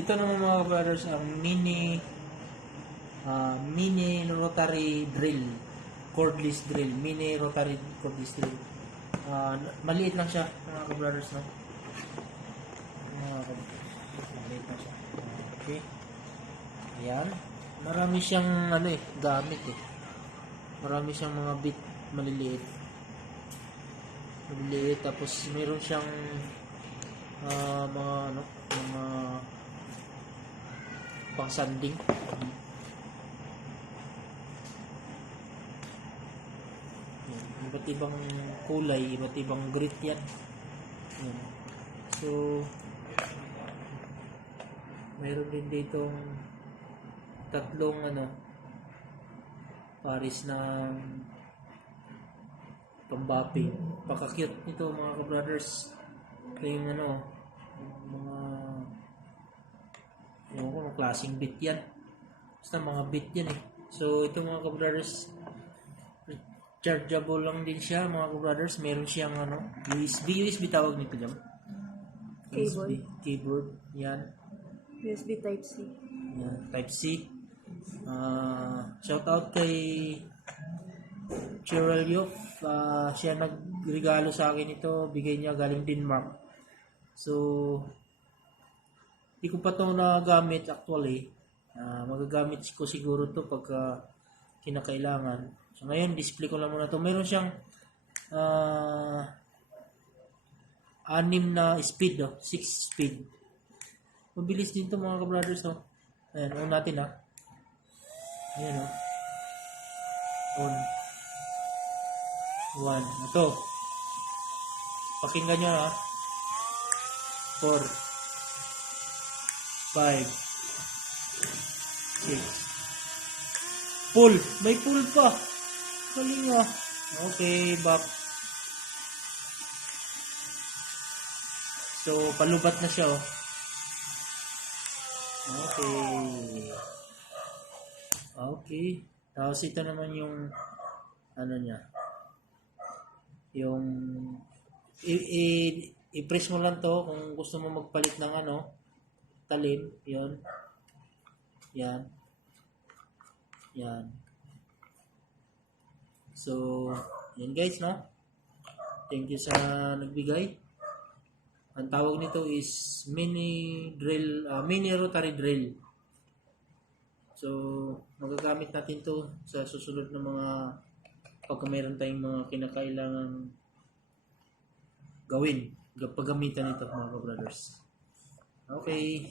Ito naman mga brothers ang mini rotary drill, cordless drill, mini rotary cordless drill. Maliit lang siya mga brothers, no? Maliit lang siya. Okay. Ayan. Marami siyang gamit eh. Marami siyang mga bit maliliit. Tapos meron siyang mga pang sanding. Iba't ibang kulay, iba't ibang grit yan. So meron din ditong tatlong pares ng pambapping. Paka-cute nito mga ka-brothers. Ito yung mga kung klaseng bit yan. Basta mga bit yan eh. So ito mga ka-brothers, chargeable lang din siya mga ka-brothers. Meron siyang USB tawag nito dyan. Keyboard. Yan. USB Type-C. Yan, Type-C. Shout out kay Cheryl Yok. Siya nagregalo sa akin ito. Bigay niya galing Denmark. So di ko pa ito nagamit actually. Magagamit ko siguro ito pagka kinakailangan. So ngayon display ko lang muna ito. Meron siyang 6 na speed, 6 speed. Mabilis din ito mga ka-brothers, no? Ayan, on natin Ayan, on. 1. Ito. Pakinggan nyo 4 5 6. Pull. May pull pa. Galing Okay, back. So, palubat na siya Okay. Tapos ito naman yung niya. Yung i-press mo lang to kung gusto mo magpalit ng talim. Yan. So, yan guys, no? Thank you sa nagbigay. Ang tawag nito is mini rotary drill. So, magagamit natin to sa susunod na mga pagka mayroon tayong mga kinakailangan gawin, paggamitan nito mga brothers. Okay.